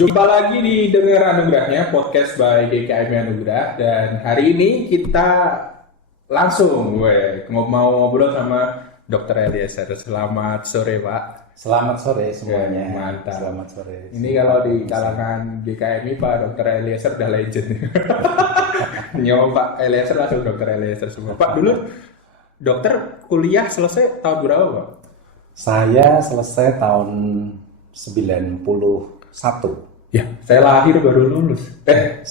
Jumpa lagi di Dengar Anugerahnya, podcast by GKM Anugerah. Dan hari ini kita langsung mau ngobrol sama Dr. Eliezer. Selamat sore, Pak. Selamat sore semuanya. Mantap. Selamat sore. Ini kalau di kalangan GKMI Pak Dr. Eliezer udah legend. Nyawa Pak Eliezer langsung Dr. Eliezer semua. Pak, dulu dokter kuliah selesai tahun berapa, Pak? Saya selesai tahun 91. Ya, saya lahir baru lulus.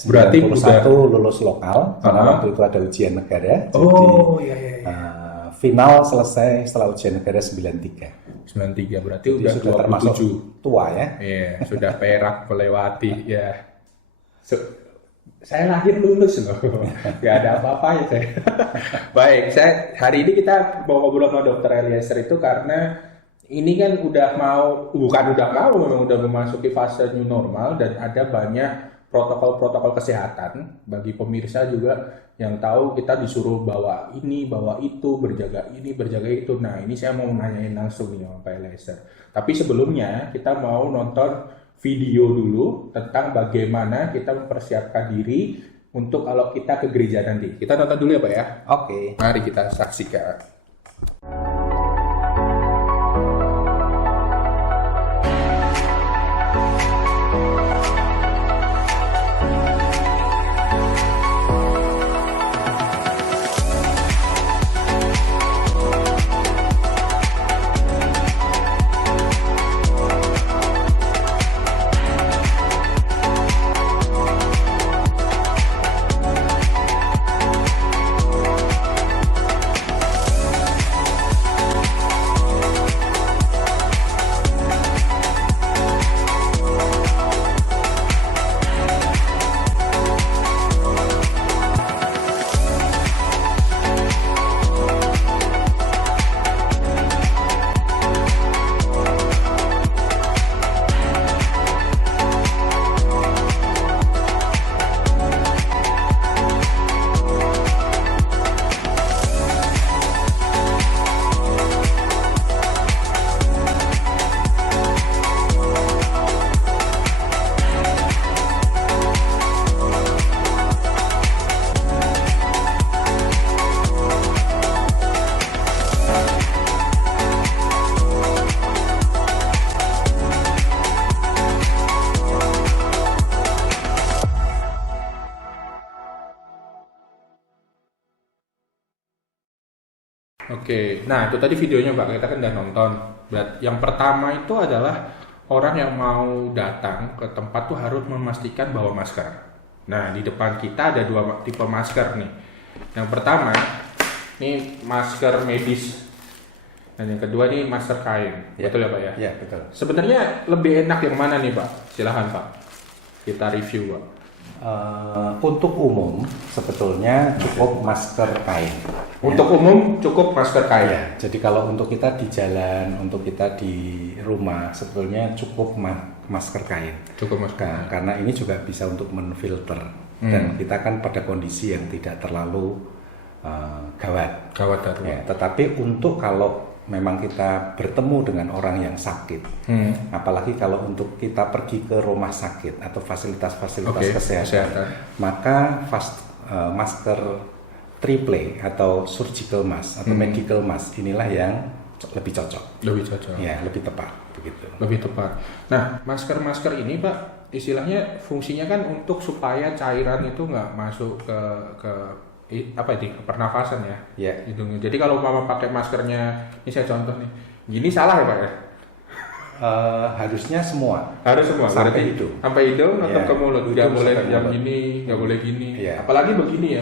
Berarti 91 udah lulus lokal karena waktu itu ada ujian negara. Oh, iya. Final selesai setelah ujian negara 93. 93 berarti Jadi udah sudah termasuk 27. tua ya. Iya, sudah perak melewati ya. Saya lahir lulus loh. Gak ada apa-apanya saya. Baik, hari ini kita mau ngobrol sama Dr. Eliezer itu karena ini kan memang udah memasuki fase new normal dan ada banyak protokol-protokol kesehatan bagi pemirsa juga yang tahu kita disuruh bawa ini, bawa itu, berjaga ini, berjaga itu. Nah, ini saya mau nanyain langsung nih sama Pak Eliezer. Tapi sebelumnya kita mau nonton video dulu tentang bagaimana kita mempersiapkan diri untuk kalau kita ke gereja nanti. Kita nonton dulu ya, Pak ya. Oke. Mari kita saksikan. Oke, nah itu tadi videonya Pak, kita kan udah nonton. Yang pertama itu adalah orang yang mau datang ke tempat tuh harus memastikan bawa masker. Nah, di depan kita ada dua tipe masker nih. Yang pertama, ini masker medis. Dan yang kedua ini masker kain. Ya. Betul ya Pak ya? Ya, betul. Sebenarnya lebih enak yang mana nih Pak? Silahkan Pak, kita review Pak. Untuk umum sebetulnya cukup masker kain. Untuk umum cukup masker kain. Ya, jadi kalau untuk kita di jalan, untuk kita di rumah sebetulnya cukup masker kain. Cukup masker kain. Karena ini juga bisa untuk menfilter dan kita kan pada kondisi yang tidak terlalu gawat. Ya, tetapi untuk kalau memang kita bertemu dengan orang yang sakit, apalagi kalau untuk kita pergi ke rumah sakit atau fasilitas-fasilitas kesehatan, maka masker triple atau surgical mask atau medical mask inilah yang lebih cocok. Lebih cocok. Ya, lebih tepat begitu. Lebih tepat. Nah, masker ini Pak, istilahnya fungsinya kan untuk supaya cairan itu nggak masuk ke pernafasan ya. Ya. Hidungnya. Jadi kalau mama pakai maskernya, ini saya contoh nih, gini salah ya Pak ya? Harusnya semua. Harus semua. Sampai hidung. Sampai hidung atau Ya. ke mulut. Nggak Hidung boleh sampai yang mulut. gini, nggak boleh gini. Ya. Apalagi begini ya,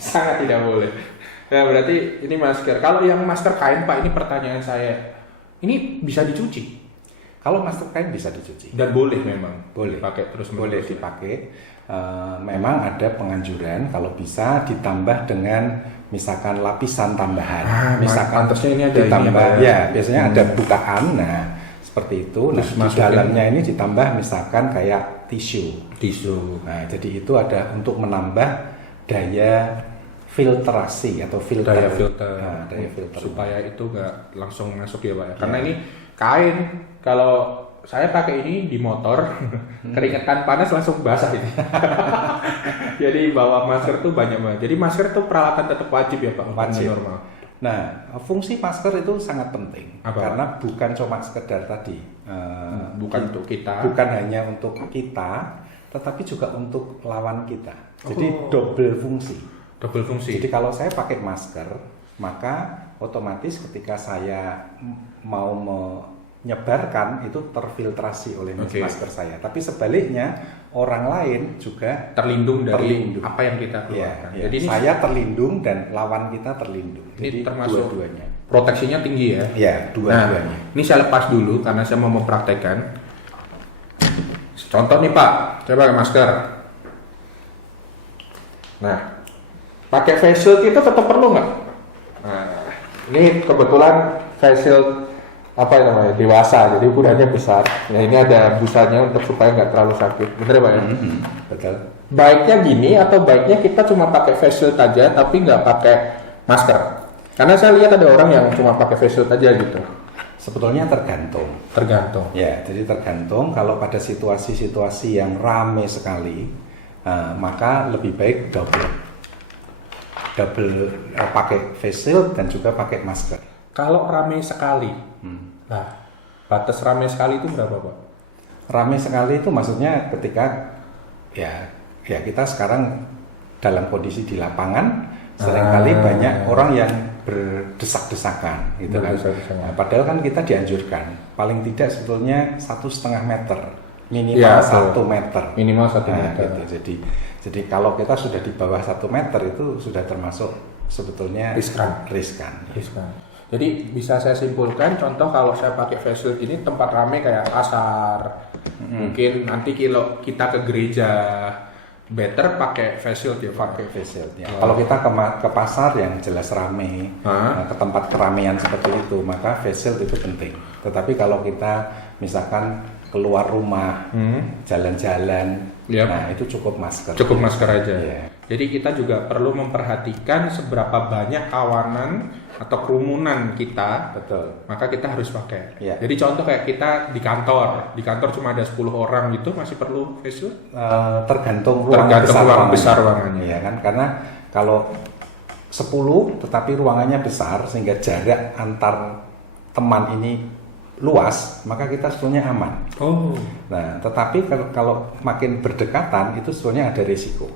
sangat tidak boleh. Nah berarti ini masker. Kalau yang masker kain Pak, ini pertanyaan saya, ini bisa dicuci? Kalau masker kain bisa dicuci. Dan boleh memang. Boleh. Pakai terus Boleh menerus. dipakai. Memang ada penganjuran kalau bisa ditambah dengan misalkan lapisan tambahan. Misalkan pantasnya ini ada ditambah, ini ya biasanya ada bukaan. Nah, seperti itu. Nah, Terus di masukin. dalamnya ini ditambah misalkan kayak tisu. Tisu. Nah, jadi itu ada untuk menambah daya filtrasi atau filter. Daya filter supaya itu nggak langsung masuk ya Pak ya. Karena ini kain, kalau saya pakai ini di motor, keringetan panas langsung basah ini. Jadi bawa masker tuh banyak banget. Jadi masker tuh peralatan tetap wajib ya Pak? Wajib. Normal. Nah, fungsi masker itu sangat penting. Apa? Karena bukan cuma sekedar tadi. Bukan untuk kita. Bukan hanya untuk kita, tetapi juga untuk lawan kita. Jadi double fungsi. Double fungsi. Jadi kalau saya pakai masker, maka otomatis ketika saya mau menyebarkan itu terfiltrasi oleh masker saya. Tapi sebaliknya orang lain juga terlindung dari apa yang kita keluarkan. Ya. Jadi saya terlindung dan lawan kita terlindung. Ini Jadi termasuk dua-duanya. Proteksinya tinggi ya. Ya, dua-duanya. Nah, ini saya lepas dulu karena saya mau mempraktekkan. Contoh nih Pak, saya pakai masker. Nah, pakai face shield itu tetap perlu nggak? Nah, ini kebetulan face shield apa namanya dewasa, jadi ukurannya besar. Nah, ini ada busanya untuk supaya nggak terlalu sakit. Bener Pak ya? Betul. Baiknya gini atau baiknya kita cuma pakai face shield aja tapi nggak pakai masker? Karena saya lihat ada orang yang cuma pakai face shield aja gitu. Sebetulnya tergantung. Tergantung. Ya, jadi tergantung. Kalau pada situasi-situasi yang ramai sekali, maka lebih baik double pakai face shield dan juga pakai masker. Kalau ramai sekali, nah batas ramai sekali itu berapa Pak? Ramai sekali itu maksudnya ketika ya kita sekarang dalam kondisi di lapangan, seringkali banyak orang yang berdesak-desakan gitu kan. Nah, padahal kan kita dianjurkan paling tidak sebetulnya 1,5 meter minimal 1 meter. Minimal 1 meter. Gitu. Jadi kalau kita sudah di bawah 1 meter itu sudah termasuk sebetulnya riskan. Jadi bisa saya simpulkan, contoh kalau saya pakai face shield ini tempat ramai kayak pasar, mungkin nanti kalau kita ke gereja, better pakai face shield ya. Pakai face shield ya. Kalau kita ke pasar yang jelas ramai, ke tempat keramaian seperti itu, maka face shield itu penting. Tetapi kalau kita misalkan keluar rumah, jalan-jalan, nah itu cukup masker. Cukup masker aja. Yeah. Jadi kita juga perlu memperhatikan seberapa banyak kawanan atau kerumunan kita, betul. Maka kita harus pakai. Yeah. Jadi contoh kayak kita di kantor cuma ada 10 orang gitu masih perlu face shield? Tergantung ruang besar ruangannya. Ya kan, karena kalau 10 tetapi ruangannya besar sehingga jarak antar teman ini luas, maka kita sebetulnya aman. Nah, tetapi kalau makin berdekatan itu sebetulnya ada risiko.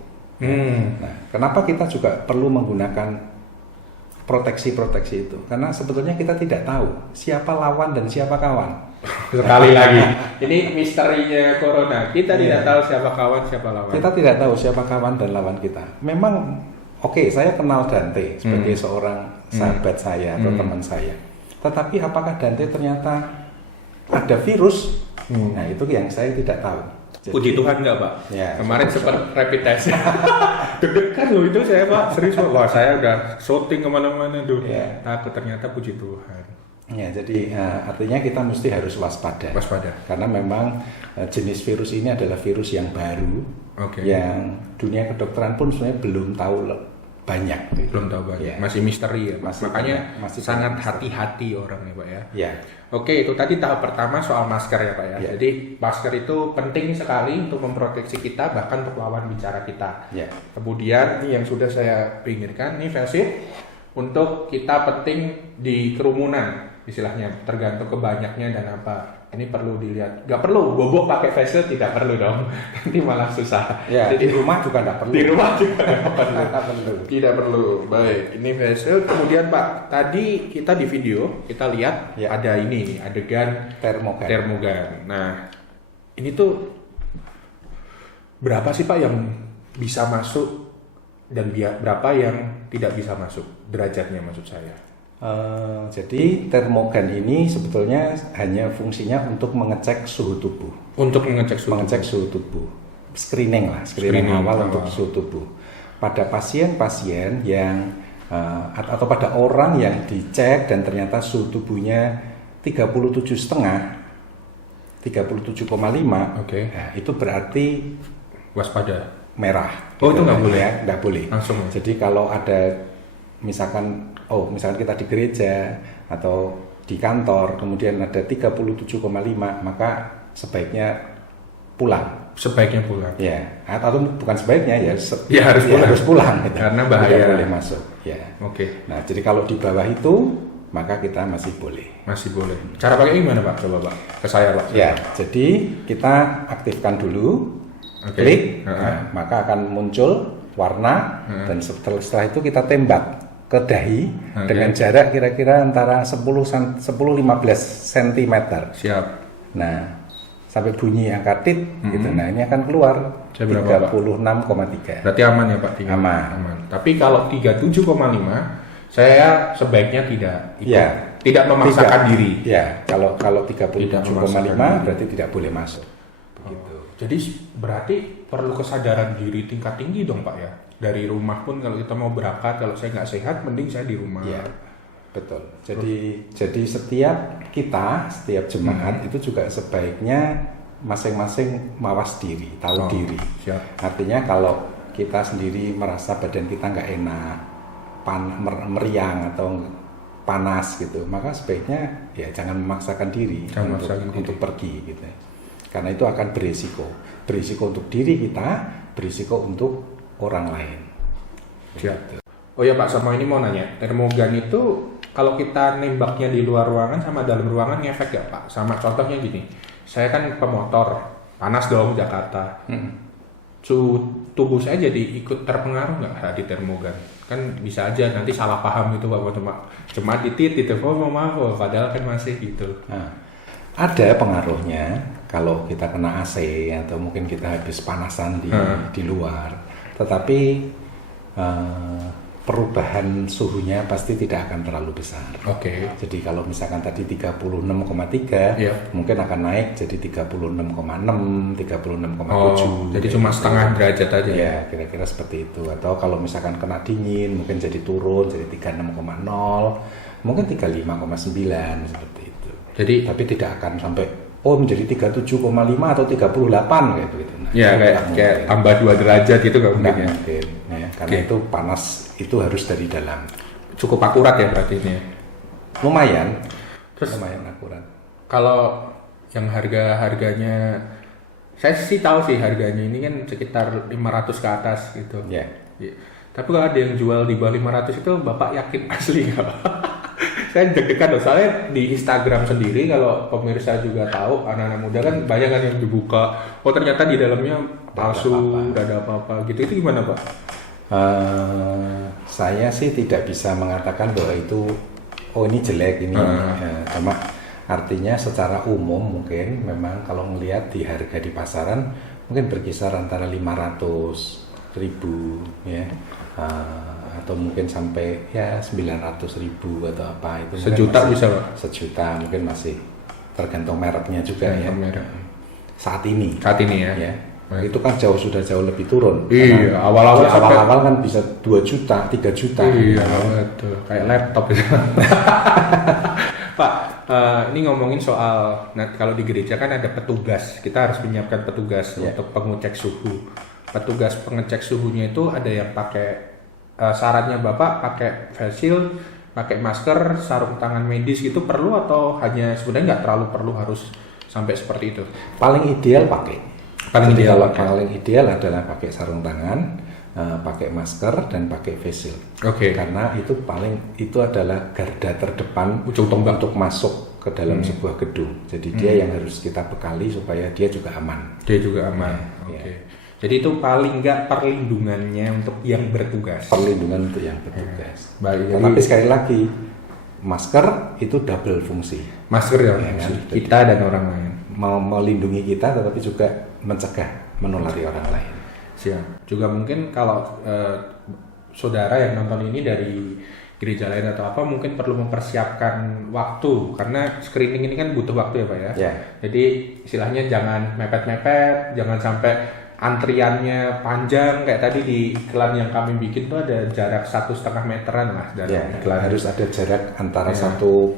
Nah, kenapa kita juga perlu menggunakan proteksi itu? Karena sebetulnya kita tidak tahu siapa lawan dan siapa kawan. Sekali lagi, ini misterinya corona. Kita tidak tahu siapa kawan, siapa lawan. Kita tidak tahu siapa kawan dan lawan kita. Memang, saya kenal Dante sebagai seorang sahabat saya atau teman saya. Tetapi apakah Dante ternyata ada virus? Nah, itu yang saya tidak tahu. Jadi, puji Tuhan enggak Pak? Ya, kemarin sempat rapid test. Deg-degan loh itu saya Pak, serius Pak. Wah, saya udah shooting kemana-mana tuh. Ya. Takut ternyata puji Tuhan. Ya, jadi artinya kita mesti harus waspada. Karena memang jenis virus ini adalah virus yang baru, yang dunia kedokteran pun sebenarnya belum tahu banyak. Belum tahu banyak. Ya. Masih misteri ya. Makanya masih sangat hati-hati orang ya Pak ya. Ya. Oke, itu tadi tahap pertama soal masker ya Pak ya. Jadi masker itu penting sekali untuk memproteksi kita bahkan untuk lawan bicara kita. Ya. Kemudian ini yang sudah saya pinggirkan, ini face shield untuk kita penting di kerumunan istilahnya, tergantung kebanyaknya dan apa. Ini perlu dilihat. Gak perlu bobok pakai face shield, tidak perlu dong. Nanti malah susah. Ya, jadi di rumah juga tidak perlu. Di rumah juga tidak perlu. Tidak perlu. Baik, ini face shield. Kemudian Pak, tadi kita di video kita lihat ada ini adegan termogan. Nah, ini tuh berapa sih Pak yang bisa masuk dan berapa yang tidak bisa masuk? Derajatnya maksud saya. Jadi termogan ini sebetulnya hanya fungsinya untuk mengecek suhu tubuh. Mengecek suhu tubuh. Screening awal untuk suhu tubuh. Pada pasien-pasien yang atau pada orang yang dicek dan ternyata suhu tubuhnya 37,5, 37,5, nah, itu berarti waspada. Merah. Itu nggak boleh ya? Nggak boleh. Langsung. Jadi kalau ada misalkan kita di gereja atau di kantor kemudian ada 37,5, maka sebaiknya pulang. Sebaiknya pulang. Ya, atau bukan sebaiknya ya, harus pulang gitu. Karena bahaya. Tidak boleh masuk. Ya. Oke. Nah, jadi kalau di bawah itu maka kita masih boleh. Masih boleh. Cara pakai gimana Pak? Coba Pak. Ke saya Pak. Ya, jadi kita aktifkan dulu. Klik, nah, maka akan muncul warna dan setelah itu kita tembak ke dahi dengan jarak kira-kira antara 10-15 cm. Siap. Nah, sampai bunyi angka tit gitu. Nah, ini akan keluar 36,3. Berarti aman ya Pak? Aman. Tapi kalau 37,5 saya sebaiknya tidak ikut. Ya, tidak memaksakan diri. Ya, kalau 37,5 berarti tidak boleh masuk. Begitu. Jadi berarti perlu kesadaran diri tingkat tinggi dong Pak ya? Dari rumah pun kalau kita mau berangkat, kalau saya nggak sehat, mending saya di rumah. Ya, betul. Jadi setiap jemaat itu juga sebaiknya masing-masing mawas diri, tahu diri. Siap. Artinya kalau kita sendiri merasa badan kita nggak enak, meriang atau panas gitu, maka sebaiknya ya jangan memaksakan diri untuk pergi gitu. Karena itu akan berisiko untuk diri kita, berisiko untuk orang lain. Siap. Oh ya Pak, sama ini mau nanya, termogan itu kalau kita nembaknya di luar ruangan sama dalam ruangan ngefek gak Pak? Sama contohnya gini, saya kan pemotor, panas dong Jakarta. Suhu tubuh saya jadi ikut terpengaruh nggak di termogan? Kan bisa aja nanti salah paham gitu Pak, cuma titit gitu, maaf, padahal kan masih gitu. Nah, ada pengaruhnya kalau kita kena AC atau mungkin kita habis panasan di luar, tetapi perubahan suhunya pasti tidak akan terlalu besar. Oke. Jadi kalau misalkan tadi 36,3, mungkin akan naik jadi 36,6, 36,7. Jadi cuma setengah derajat aja. Ya, kira-kira seperti itu. Atau kalau misalkan kena dingin, mungkin jadi turun jadi 36,0, mungkin 35,9 seperti itu. Tapi tidak akan sampai menjadi 37,5 atau 38 kayak begitu. Nah, ya kayak tambah 2 derajat gitu nggak mungkin ya. Mungkin, ya. Karena itu panas itu harus dari dalam. Cukup akurat ya berarti ini. Lumayan akurat. Kalau yang harganya saya sih tahu sih harganya ini kan sekitar 500 ke atas gitu. Ya. Tapi kalau ada yang jual di bawah 500 itu Bapak yakin asli nggak? Saya deg-degan loh, soalnya di Instagram sendiri kalau pemirsa juga tahu, anak-anak muda kan banyak kan yang dibuka, ternyata di dalamnya palsu, nggak ada apa-apa gitu. Itu gimana Pak? Saya sih tidak bisa mengatakan bahwa itu ini jelek ini. Cuma artinya secara umum mungkin memang kalau melihat di harga di pasaran mungkin berkisar antara 500.000 ya. Atau mungkin sampai ya 900.000 atau apa itu. Sejuta bisa Pak? Sejuta mungkin masih tergantung mereknya juga ya. Merek. Saat ini ya. Itu kan sudah jauh lebih turun. Iya, awal-awal kan bisa 2 juta, 3 juta. Iya, betul. Kayak laptop itu. Pak, ini ngomongin soal kalau di gereja kan ada petugas. Kita harus menyiapkan petugas untuk pengecek suhu. Petugas pengecek suhunya itu ada yang pakai sarannya Bapak pakai face shield, pakai masker, sarung tangan medis gitu perlu atau hanya sebenarnya nggak terlalu perlu harus sampai seperti itu? Paling ideal pakai. Paling ideal adalah pakai sarung tangan, pakai masker dan pakai face shield. Oke. Karena itu adalah garda terdepan untuk masuk ke dalam sebuah gedung. Jadi dia yang harus kita bekali supaya dia juga aman. Oke. Jadi itu paling nggak perlindungannya untuk yang bertugas. Perlindungan untuk yang bertugas. Baik. Tapi sekali lagi, masker itu double fungsi. Masker ya kan? Kita dan orang lain. Melindungi kita, tetapi juga mencegah menulari orang lain. Siap. Juga mungkin kalau saudara yang nonton ini dari gereja lain atau apa mungkin perlu mempersiapkan waktu karena screening ini kan butuh waktu ya Pak ya. Jadi istilahnya jangan mepet-mepet, jangan sampai antriannya panjang kayak tadi di iklan yang kami bikin tuh ada jarak 1,5 meteran lah dari iklan. Harus ada jarak antara satu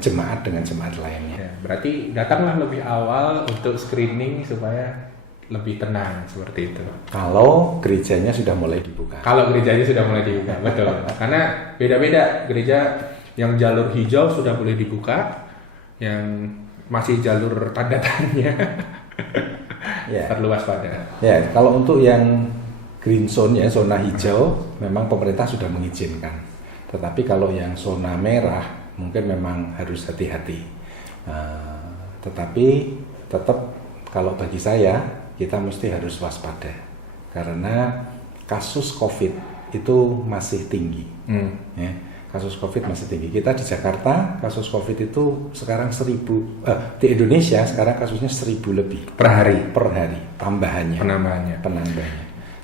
jemaat dengan jemaat lainnya. Berarti datanglah lebih awal untuk screening supaya lebih tenang seperti itu. Kalau gerejanya sudah mulai dibuka. Betul. Karena beda-beda gereja yang jalur hijau sudah boleh dibuka, yang masih jalur tanda tanya. Perlu waspada. Ya, kalau untuk yang green zone ya, zona hijau, memang pemerintah sudah mengizinkan. Tetapi kalau yang zona merah, mungkin memang harus hati-hati. Tetapi tetap kalau bagi saya, kita mesti harus waspada. Karena kasus COVID itu masih tinggi. Ya, kasus COVID masih tinggi. Kita di Jakarta, kasus COVID itu sekarang 1000, di Indonesia sekarang kasusnya 1000 lebih. Per hari? Penambahannya.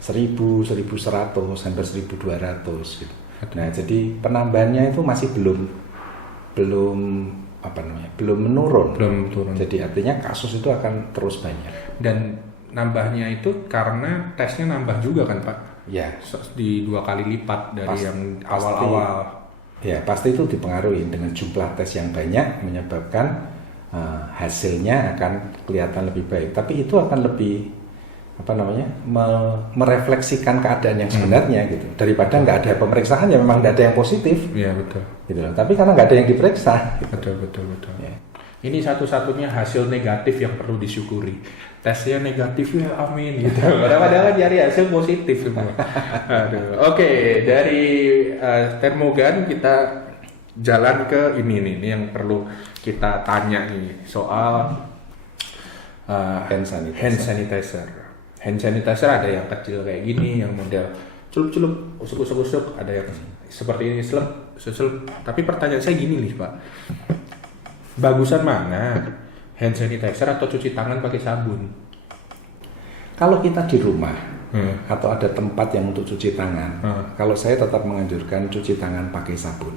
1000, 1100, hampir 1200 gitu. Nah, jadi penambahannya itu masih belum menurun. Jadi artinya kasus itu akan terus banyak. Dan nambahnya itu karena tesnya nambah juga kan Pak? Ya. Di 2 kali lipat dari yang awal-awal. Ya, pasti itu dipengaruhi dengan jumlah tes yang banyak menyebabkan hasilnya akan kelihatan lebih baik. Tapi itu akan lebih merefleksikan keadaan yang sebenarnya gitu. Daripada nggak ada pemeriksaan ya memang nggak ada yang positif. Iya betul. Gitu loh. Tapi karena nggak ada yang diperiksa. Gitu. Betul. Ya. Ini satu-satunya hasil negatif yang perlu disyukuri. Tesnya negatif ya amin gitu. Padahal nyari hasil positif semua. Oke, dari termogan kita jalan ke ini yang perlu kita tanya nih soal hand sanitizer. Hand sanitizer ada yang kecil kayak gini, yang model celup-celup, usuk-usuk, ada yang seperti ini selep. Tapi pertanyaan saya gini nih Pak, bagusan mana? Hand sanitizer atau cuci tangan pakai sabun? Kalau kita di rumah atau ada tempat yang untuk cuci tangan, kalau saya tetap menganjurkan cuci tangan pakai sabun.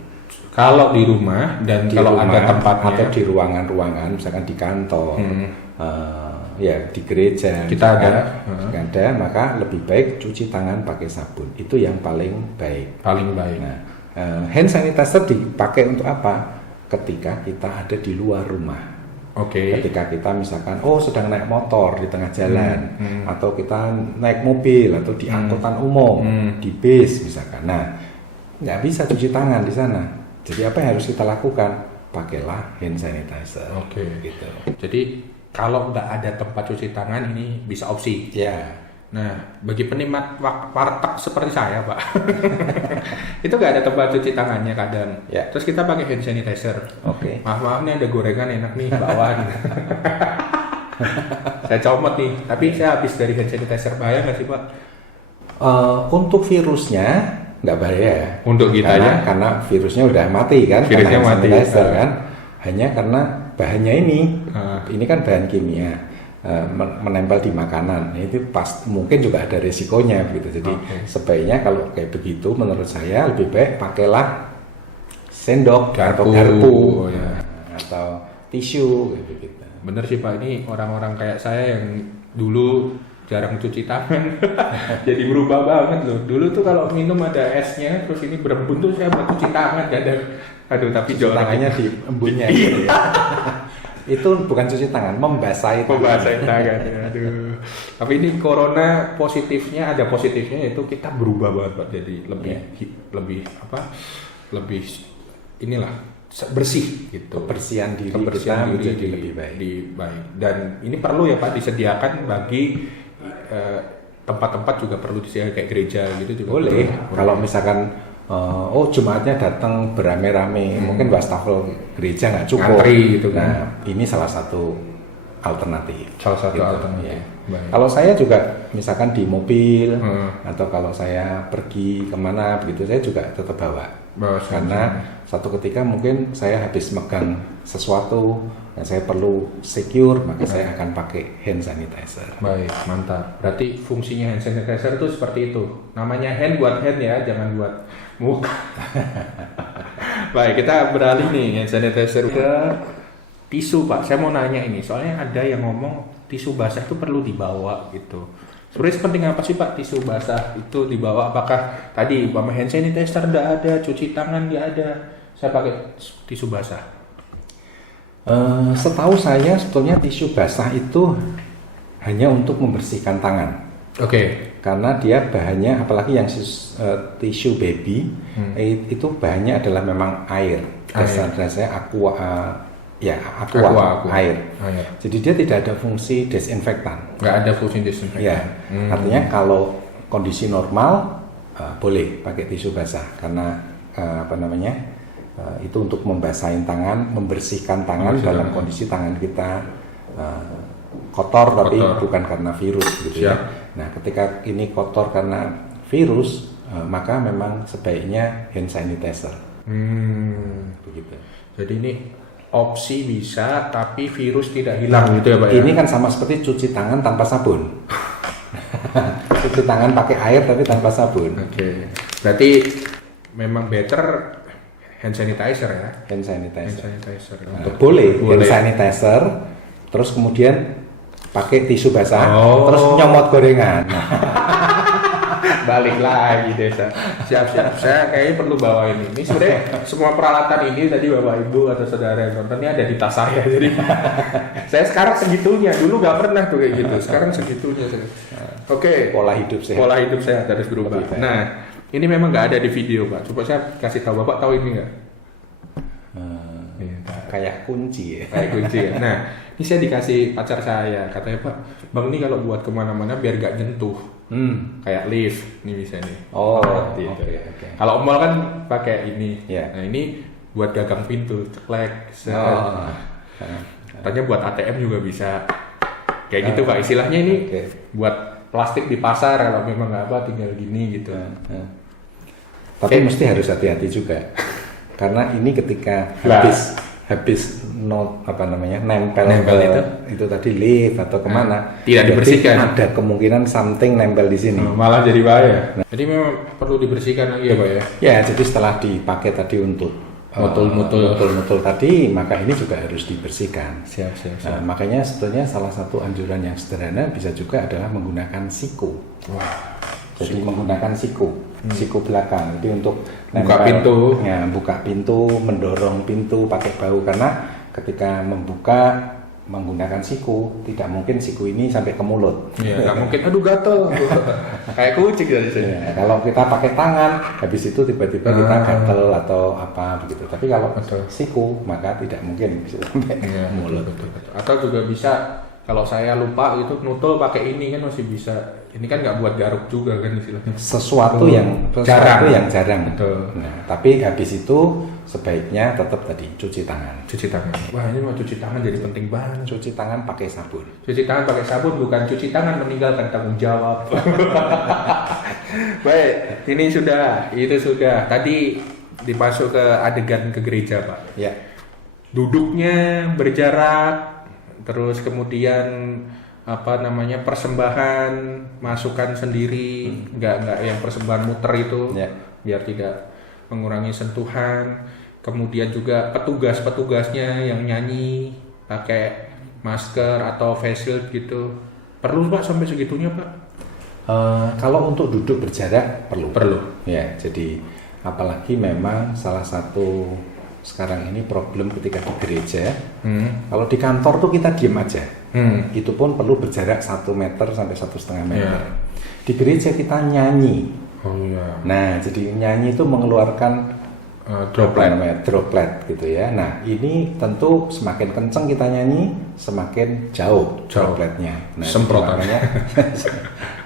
Kalau di rumah dan kalau ada tempatnya atau di ruangan-ruangan, misalkan di kantor. Ya di gereja kita ada, maka lebih baik cuci tangan pakai sabun. Itu yang paling baik. Nah, hand sanitizer dipakai untuk apa? Ketika kita ada di luar rumah. Ketika kita misalkan sedang naik motor di tengah jalan, atau kita naik mobil atau di angkutan umum, di bis misalkan. Nah, nggak bisa cuci tangan di sana. Jadi apa yang harus kita lakukan? Pakailah hand sanitizer. Gitu. Jadi kalau nggak ada tempat cuci tangan ini bisa opsi. Ya. Nah, bagi penikmat warteg seperti saya, Pak, itu nggak ada tempat cuci tangannya kadang. Ya. Terus kita pakai hand sanitizer. Maaf nih ada gorengan enak nih bawa. Saya comot nih, tapi saya habis dari hand sanitizer, bahaya nggak sih Pak? Untuk virusnya nggak bahaya. Untuk kita karena virusnya udah mati kan? Virusnya mati. Kan? Hanya karena bahannya ini kan bahan kimia menempel di makanan, itu mungkin juga ada resikonya gitu. Jadi sebaiknya kalau kayak begitu, menurut saya lebih baik pakailah sendok atau garpu atau tisu gitu. Bener sih Pak, ini orang-orang kayak saya yang dulu jarang cuci tangan jadi berubah banget loh. Dulu tuh kalau minum ada esnya, terus ini berembun tuh saya buat cuci tangan kadang. Aduh, tapi tangannya di embunnya gitu ya. Itu bukan cuci tangan, membasahi tangan. Aduh. Tapi ini corona ada positifnya yaitu kita berubah banget Pak, jadi lebih inilah bersih gitu. Kebersihan diri kita menjadi lebih baik. Dan ini perlu ya Pak disediakan bagi tempat-tempat juga perlu disediakan kayak gereja gitu juga. Boleh. Kalau misalkan jemaatnya datang beramai-ramai, mungkin wastafel gereja nggak cukup. Ngantri gitu kan. Nah, ini salah satu alternatif. Alternatif. Ya. Kalau saya juga misalkan di mobil atau kalau saya pergi kemana begitu, saya juga tetap bawa. Karena satu ketika mungkin saya habis megang sesuatu dan saya perlu secure, maka saya akan pakai hand sanitizer. Baik, mantap. Berarti fungsinya hand sanitizer itu seperti itu. Namanya hand buat hand ya, jangan buat muka. Baik, kita beralih nih hand sanitizer ke tisu Pak. Saya mau nanya ini, soalnya ada yang ngomong tisu basah itu perlu dibawa gitu. Sebenarnya penting apa sih Pak tisu basah itu dibawa? Apakah tadi hand sanitizer nggak ada, cuci tangan nggak ada, saya pakai tisu basah? Setahu saya sebetulnya tisu basah itu hanya untuk membersihkan tangan. Karena dia bahannya, apalagi yang tisu baby, itu bahannya adalah memang air. Dasarnya aqua ya aqua. Air. Air. Jadi dia tidak ada fungsi desinfektan. Nggak ada fungsi desinfektan. Ya, artinya kalau kondisi normal boleh pakai tisu basah karena itu untuk membasahin tangan, membersihkan tangan dalam kondisi tangan kita kotor tapi bukan karena virus gitu ya. Nah, ketika ini kotor karena virus, maka memang sebaiknya hand sanitizer. Begitu. Jadi ini opsi bisa, tapi virus tidak hilang gitu ya Pak ya? Ini kan sama seperti cuci tangan tanpa sabun. Cuci tangan pakai air tapi tanpa sabun. Oke. Berarti memang better hand sanitizer ya? Hand sanitizer. Boleh. Hand sanitizer, terus kemudian pakai tisu basah, terus nyomot gorengan. Balik lagi desa. Siap. Saya kayaknya perlu bawa ini. Ini sebenarnya semua peralatan ini tadi Bapak Ibu atau saudara yang nonton ini ada di tas saya. Jadi saya sekarang segitunya. Dulu nggak pernah tuh kayak gitu. Sekarang segitunya. Oke. Pola hidup sehat harus berubah. Nah, ini memang nggak ada di video Pak. Coba saya kasih tahu Bapak tahu ini nggak? Kayak kunci ya. Kayak kunci ya. Nah, ini saya dikasih pacar saya. Katanya Pak, Bang ini kalau buat kemana-mana biar gak nyentuh. Kayak lift, ini bisa nih. Gitu. Okay. Kalau mall kan pakai ini. Yeah. Nah ini buat gagang pintu, ceklek. Katanya buat ATM juga bisa. Kayak gitu Pak. Istilahnya ini buat plastik di pasar kalau memang nggak apa tinggal gini gitu. Tapi mesti harus hati-hati juga. Karena ini ketika habis nempel itu tadi lift atau kemana tidak dibersihkan, ada kemungkinan something nempel di sini, malah jadi bahaya. Jadi memang perlu dibersihkan lagi ya Pak ya. Ya, jadi setelah dipakai tadi untuk mutul tadi, maka ini juga harus dibersihkan. Siap. Nah, makanya sebetulnya salah satu anjuran yang sederhana bisa juga adalah menggunakan siku. Jadi menggunakan siku belakang itu untuk buka pintu, mendorong pintu pakai bahu, karena ketika membuka menggunakan siku tidak mungkin siku ini sampai ke mulut. Iya, nggak mungkin. Aduh gatel, kayak kucing dari sini. Ya, kalau kita pakai tangan, habis itu tiba-tiba kita gatel atau apa begitu. Tapi kalau siku maka tidak mungkin bisa sampai mulut. Betul. Atau juga bisa. Kalau saya lupa gitu nutul pakai ini kan masih bisa. Ini kan nggak buat garuk juga kan istilahnya. Sesuatu yang jarang. Betul. Nah, tapi habis itu sebaiknya tetap tadi cuci tangan. Wah, ini mau cuci tangan jadi penting banget. Cuci tangan pakai sabun. Cuci tangan pakai sabun, bukan cuci tangan meninggalkan tanggung jawab. Baik, ini itu sudah. Tadi dimasuk ke adegan ke gereja Pak. Ya. Duduknya berjarak. Terus kemudian persembahan masukkan sendiri, nggak yang persembahan muter itu, biar tidak mengurangi sentuhan. Kemudian juga petugasnya yang nyanyi pakai masker atau face shield gitu. Perlu Pak sampai segitunya Pak? Kalau untuk duduk berjarak perlu. Ya, jadi apalagi memang salah satu sekarang ini problem ketika di gereja. Kalau di kantor tuh kita diem aja. Itu pun perlu berjarak 1 meter sampai 1,5 meter. Di gereja kita nyanyi. Nah, jadi nyanyi itu mengeluarkan droplet gitu ya. Nah, ini tentu semakin kenceng kita nyanyi, semakin jauh dropletnya. Nah, semprotannya.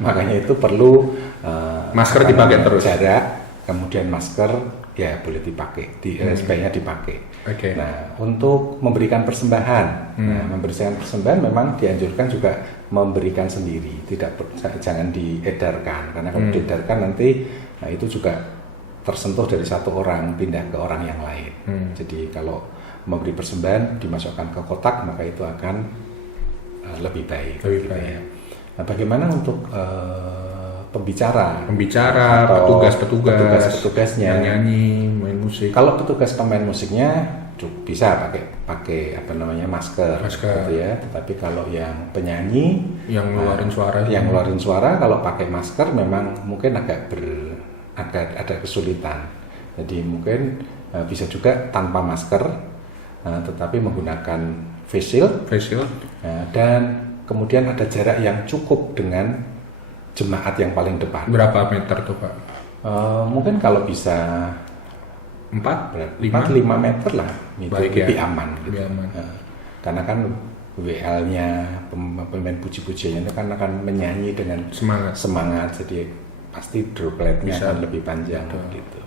Makanya itu perlu masker dipakai terus. Jarak, kemudian masker ya boleh dipakai, sebaiknya dipakai. Okay. Nah, untuk memberikan persembahan, memberikan persembahan memang dianjurkan juga memberikan sendiri, jangan diedarkan, karena kalau diedarkan nanti itu juga tersentuh dari satu orang pindah ke orang yang lain. Jadi kalau memberi persembahan dimasukkan ke kotak maka itu akan lebih baik. Ya. Nah, bagaimana untuk pembicara, petugasnya yang nyanyi, main musik. Kalau petugas pemain musiknya bisa pakai masker gitu ya. Tetapi kalau yang penyanyi yang ngeluarin suara kalau pakai masker memang mungkin agak ada kesulitan. Jadi mungkin bisa juga tanpa masker tetapi menggunakan face shield. Dan kemudian ada jarak yang cukup dengan jemaat yang paling depan. Berapa meter tuh Pak? Mungkin kalau bisa 4-5 meter lah, itu lebih aman gitu. Lebih aman. Karena kan WL-nya pemain puji-pujiannya itu kan akan menyanyi dengan semangat, jadi pasti dropletnya akan lebih panjang gitu.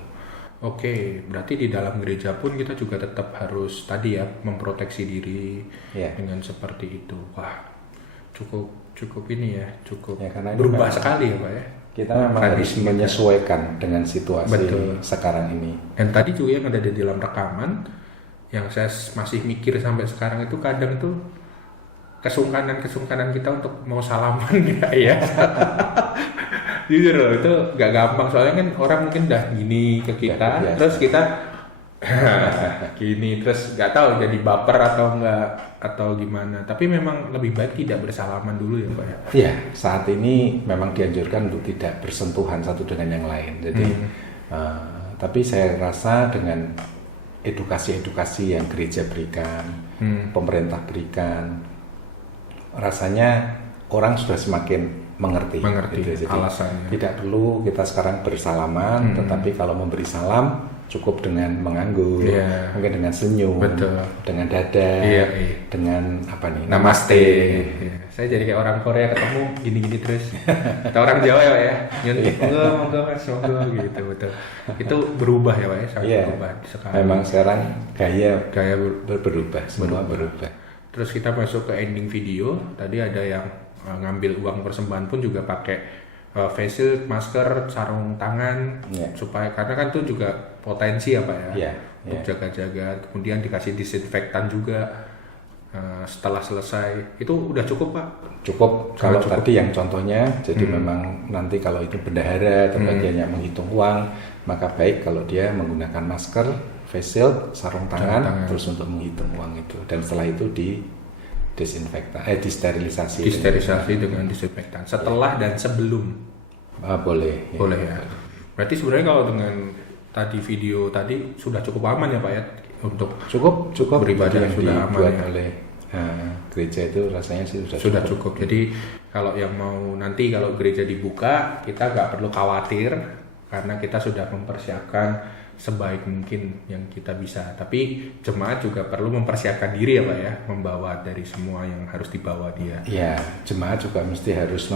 Oke, berarti di dalam gereja pun kita juga tetap harus tadi ya memproteksi diri dengan seperti itu. Wah, cukup ini ya, cukup berubah sekali ya Pak ya. Kita memang harus menyesuaikan dengan situasi sekarang ini. Dan tadi juga yang ada di dalam rekaman, yang saya masih mikir sampai sekarang itu kadang tuh kesungkanan kita untuk mau salaman ya. Jujur loh, itu gak gampang soalnya kan orang mungkin udah gini ke kita, terus kita gini, terus gak tahu jadi baper atau enggak atau gimana. Tapi memang lebih baik tidak bersalaman dulu ya Pak ya. Iya, saat ini memang dianjurkan untuk tidak bersentuhan satu dengan yang lain. Jadi, tapi saya rasa dengan edukasi-edukasi yang gereja berikan, pemerintah berikan, rasanya orang sudah semakin mengerti gitu. Jadi alasannya. Tidak perlu kita sekarang bersalaman, tetapi kalau memberi salam cukup dengan mengangguk, mungkin dengan senyum, dengan dada, dengan apa nih, namaste. Saya jadi kayak orang Korea ketemu gini-gini terus. Atau orang Jawa ya, nyuntik monggo mas monggo gitu betul. Itu berubah ya Pak ya, sangat berubah sekarang. Memang sekarang gaya berubah, semua berubah. Terus kita masuk ke ending video, tadi ada yang ngambil uang persembahan pun juga pakai face shield, masker, sarung tangan, supaya karena kan itu juga potensi ya Pak ya, untuk jaga-jaga. Kemudian dikasih disinfektan juga setelah selesai. Itu udah cukup Pak? Cukup. Kalau tadi yang contohnya, jadi memang nanti kalau itu bendahara atau bagiannya menghitung uang, maka baik kalau dia menggunakan masker, face shield, sarung tangan, terus untuk menghitung uang itu. Dan setelah itu disterilisasi dengan disinfektan setelah dan sebelum. Boleh ya. Berarti sebenarnya kalau dengan tadi video tadi sudah cukup aman ya Pak ya untuk cukup beribadah yang sudah dibuat aman oleh gereja itu rasanya sih sudah cukup. Jadi kalau yang mau nanti kalau gereja dibuka kita nggak perlu khawatir karena kita sudah mempersiapkan sebaik mungkin yang kita bisa. Tapi jemaat juga perlu mempersiapkan diri ya Pak ya, membawa dari semua yang harus dibawa dia. Ya, jemaat juga mesti harus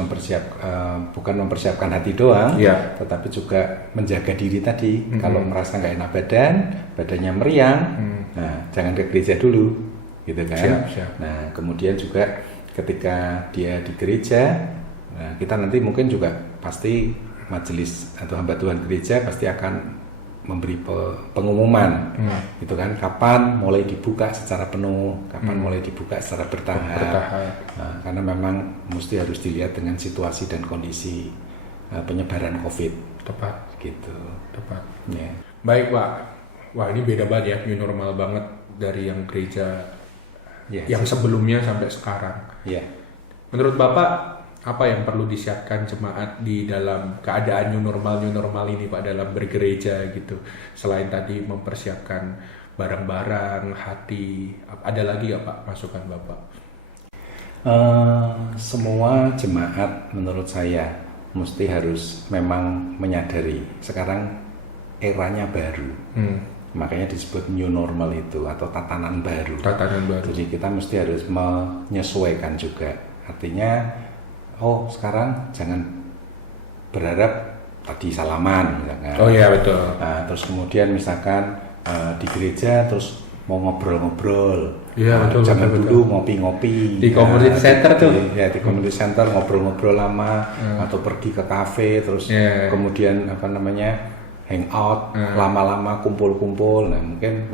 bukan mempersiapkan hati doang, tetapi juga menjaga diri tadi. Kalau merasa nggak enak badannya meriang, nah jangan ke gereja dulu, gitu kan? Siap. Nah kemudian juga ketika dia di gereja, nah, kita nanti mungkin juga pasti majelis atau hamba Tuhan gereja pasti akan memberi pengumuman gitu kan, kapan mulai dibuka secara penuh, kapan mulai dibuka secara bertahap. Nah, karena memang mesti harus dilihat dengan situasi dan kondisi penyebaran COVID. Tepat gitu. Tepat. Yeah. Baik Pak, wah ini beda banget ya, new normal banget dari yang gereja yang sebelumnya sampai sekarang. Menurut Bapak apa yang perlu disiapkan jemaat di dalam keadaan new normal ini Pak dalam bergereja gitu, selain tadi mempersiapkan barang-barang, hati, ada lagi nggak Pak masukan Bapak? Semua jemaat menurut saya mesti harus memang menyadari sekarang eranya baru, makanya disebut new normal itu atau tatanan baru. Jadi kita mesti harus menyesuaikan juga, artinya sekarang jangan berharap tadi salaman misalkan. Oh iya betul. Nah, terus kemudian misalkan di gereja terus mau ngobrol-ngobrol. Iya betul. Jangan dulu ngopi-ngopi. Di community center tuh. Di community center ngobrol-ngobrol lama atau pergi ke kafe terus kemudian hangout lama-lama kumpul-kumpul. Nah, mungkin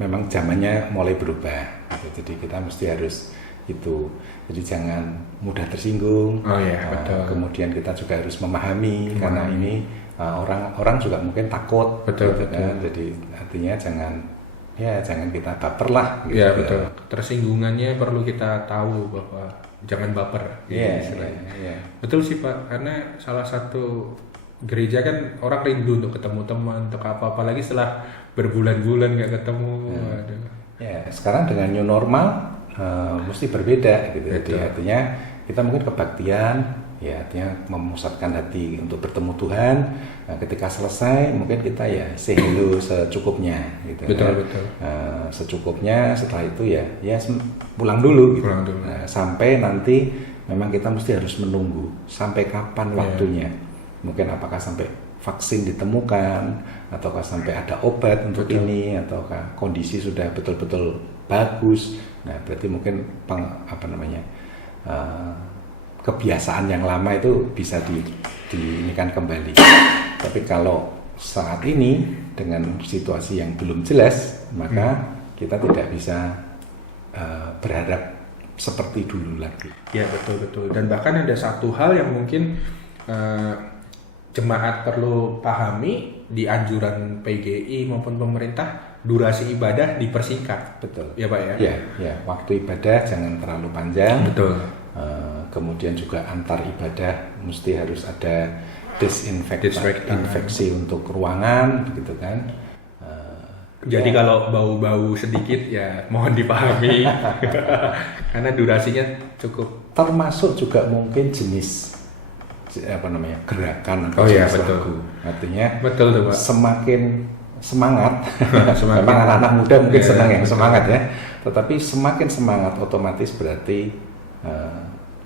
memang zamannya mulai berubah. Jadi kita mesti harus itu. Jadi jangan mudah tersinggung. Betul. Kemudian kita juga harus memahami karena ini orang juga mungkin takut. Betul. Kan? Jadi artinya jangan kita baper lah. Gitu. Ya betul. Tersinggungannya perlu kita tahu bahwa jangan baper. Betul sih Pak. Karena salah satu gereja kan orang rindu untuk ketemu teman, untuk apalagi setelah berbulan-bulan nggak ketemu. Sekarang dengan new normal mesti berbeda gitu. Jadi artinya kita mungkin kebaktian ya artinya memusatkan hati untuk bertemu Tuhan. Nah, ketika selesai mungkin kita ya say hello secukupnya gitu. Betul. Secukupnya, setelah itu ya pulang dulu gitu. Nah, sampai nanti memang kita mesti harus menunggu sampai kapan waktunya. Mungkin apakah sampai vaksin ditemukan, ataukah sampai ada obat untuk ini, ataukah kondisi sudah betul-betul bagus. Nah, berarti mungkin kebiasaan yang lama itu bisa diinikan kembali. Tapi kalau saat ini dengan situasi yang belum jelas, maka kita tidak bisa berharap seperti dulu lagi. Ya, betul. Dan bahkan ada satu hal yang mungkin jemaat perlu pahami di anjuran PGI maupun pemerintah, durasi ibadah dipersingkat. Betul. Ya Pak ya? Ya, waktu ibadah jangan terlalu panjang. Betul. Kemudian juga antar ibadah mesti harus ada desinfeksi untuk ruangan, begitu kan? Jadi kalau bau-bau sedikit ya mohon dipahami karena durasinya cukup. Termasuk juga mungkin jenis gerakan atau jenis lagu. Artinya betul tuh, Pak. Semakin semangat. Memang anak-anak muda mungkin senang yang semangat ya. Tetapi semakin semangat otomatis berarti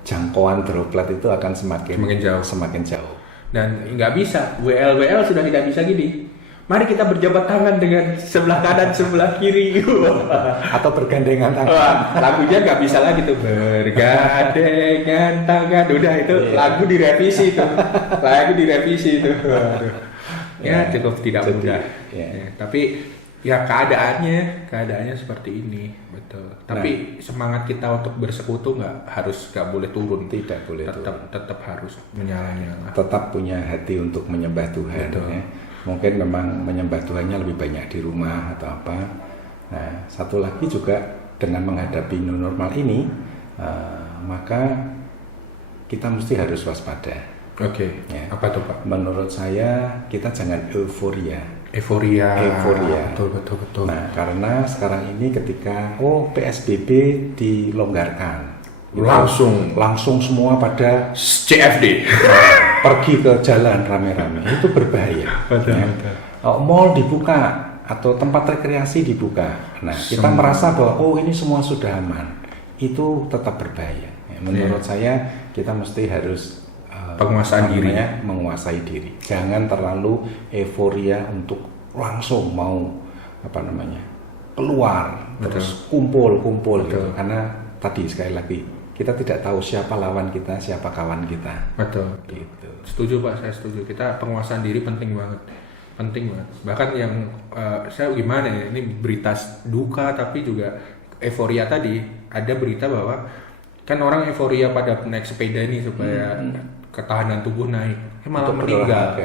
jangkauan droplet itu akan semakin jauh. Dan nggak bisa, WL sudah tidak bisa gini. Mari kita berjabat tangan dengan sebelah kanan, sebelah kiri. Atau bergandengan tangan. Lagunya nggak bisa lagi tuh. Bergandengan tangan. Udah itu lagu direvisi tuh. Ya cukup tidak mudah. Ya, tapi ya keadaannya seperti ini, betul. Tapi semangat kita untuk bersekutu nggak boleh turun. Tidak boleh. Tetap harus menyala-nyala. Tetap punya hati untuk menyembah Tuhan. Ya. Mungkin memang menyembah Tuhannya lebih banyak di rumah atau apa. Nah, satu lagi juga dengan menghadapi new normal ini, maka kita mesti harus waspada. Oke. Ya. Apa tuh Pak? Menurut saya kita jangan euforia. Betul. Nah, karena sekarang ini ketika PSBB dilonggarkan, langsung semua pada CFD. Pergi ke jalan rame-rame, itu berbahaya. Betul. Mall dibuka atau tempat rekreasi dibuka. Nah, kita merasa bahwa ini semua sudah aman. Itu tetap berbahaya. Menurut saya kita mesti harus menguasai diri. Jangan terlalu euforia untuk langsung mau keluar. Betul. Terus kumpul gitu. Karena tadi sekali lagi kita tidak tahu siapa lawan kita, siapa kawan kita. Betul. Gitu. Setuju Pak, saya setuju. Kita penguasaan diri penting banget. Bahkan yang saya gimana ya, ini berita duka tapi juga euforia tadi. Ada berita bahwa kan orang euforia pada naik sepeda ini supaya ketahanan tubuh naik, malah meninggal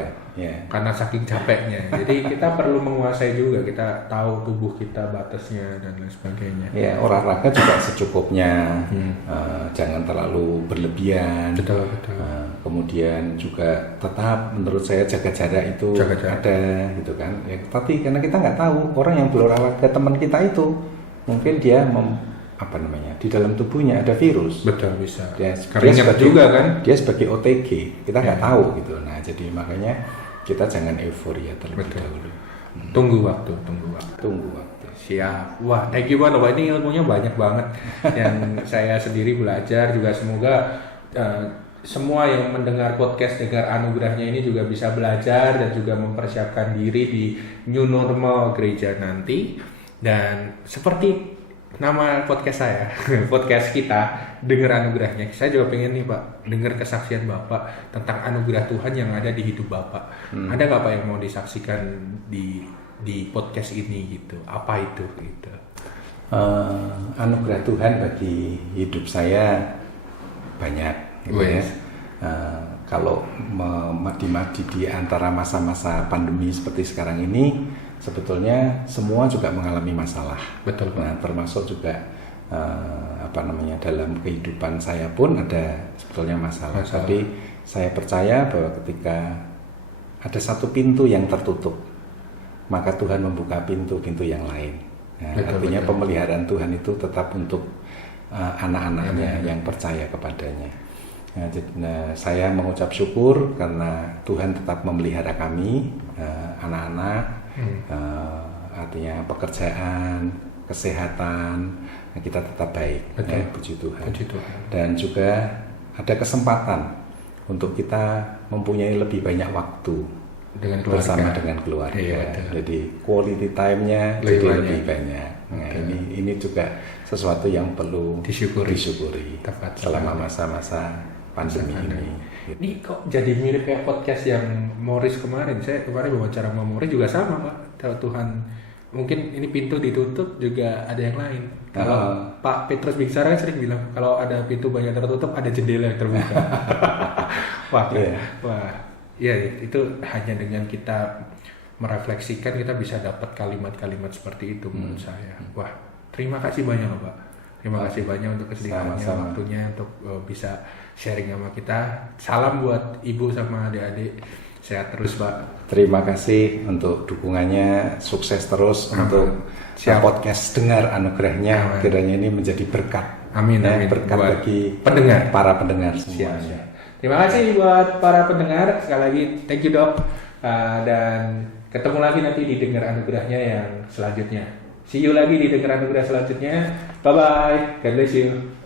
karena saking capeknya. Jadi kita perlu menguasai juga, kita tahu tubuh kita batasnya dan lain sebagainya. Ya, olahraga juga secukupnya, jangan terlalu berlebihan. Betul. Kemudian juga tetap menurut saya jaga jarak itu ada, gitu kan. Ya, tapi karena kita nggak tahu orang yang berolahraga teman kita itu mungkin dia di dalam tubuhnya ada virus. Betul, bisa. Dia sebagai, juga kan? Dia sebagai OTG, kita nggak tahu gitu. Nah, jadi makanya kita jangan euforia terlebih dahulu. Tunggu waktu. Siap. Wah, thank you banget. Ini ilmunya banyak banget yang saya sendiri belajar juga. Semoga semua yang mendengar podcast Dengar Anugerahnya ini juga bisa belajar dan juga mempersiapkan diri di new normal gereja nanti. Dan seperti nama podcast saya, podcast kita, Dengar Anugerahnya. Saya juga pengen nih Pak, dengar kesaksian Bapak tentang anugerah Tuhan yang ada di hidup Bapak. Ada nggak Pak yang mau disaksikan di podcast ini gitu? Apa itu gitu? Anugerah Tuhan bagi hidup saya banyak. Gitu ya. Kalau di antara masa-masa pandemi seperti sekarang ini, sebetulnya semua juga mengalami masalah. Betul. Nah, termasuk juga dalam kehidupan saya pun ada sebetulnya masalah. Tapi saya percaya bahwa ketika ada satu pintu yang tertutup, maka Tuhan membuka pintu-pintu yang lain. Nah, artinya pemeliharaan Tuhan itu tetap untuk anak-anaknya yang percaya kepadanya. Saya mengucap syukur karena Tuhan tetap memelihara kami, anak-anak, artinya pekerjaan, kesehatan, kita tetap baik. Puji Tuhan. Dan juga ada kesempatan untuk kita mempunyai lebih banyak waktu dengan keluarga. Bersama dengan keluarga. Jadi quality time-nya jadi lebih banyak. Nah, ini juga sesuatu yang perlu disyukuri selama masa-masa pandemi ini. Ini kok jadi mirip kayak podcast yang Morris kemarin. Saya kemarin wawancara sama Morris juga sama, Pak. Tahu Tuhan, mungkin ini pintu ditutup juga ada yang lain. Kalau Pak Petrus Biksara kan sering bilang kalau ada pintu banyak tertutup ada jendela yang terbuka. Wah, ya itu hanya dengan kita merefleksikan kita bisa dapat kalimat-kalimat seperti itu menurut saya. Wah, terima kasih banyak Pak. Terima kasih banyak untuk kesediaannya, waktunya untuk bisa sharing sama kita. Salam buat ibu sama adik-adik. Sehat terus Pak. Terima kasih untuk dukungannya. Sukses terus untuk podcast Dengar Anugerahnya. Kiranya ini menjadi berkat. Amin. Berkat buat bagi pendengar, para pendengar semuanya. Siap. Terima kasih buat para pendengar. Sekali lagi thank you Dok. Dan ketemu lagi nanti di Dengar Anugerahnya yang selanjutnya. See you lagi di Dengar Anugerah selanjutnya. Bye bye. God bless you.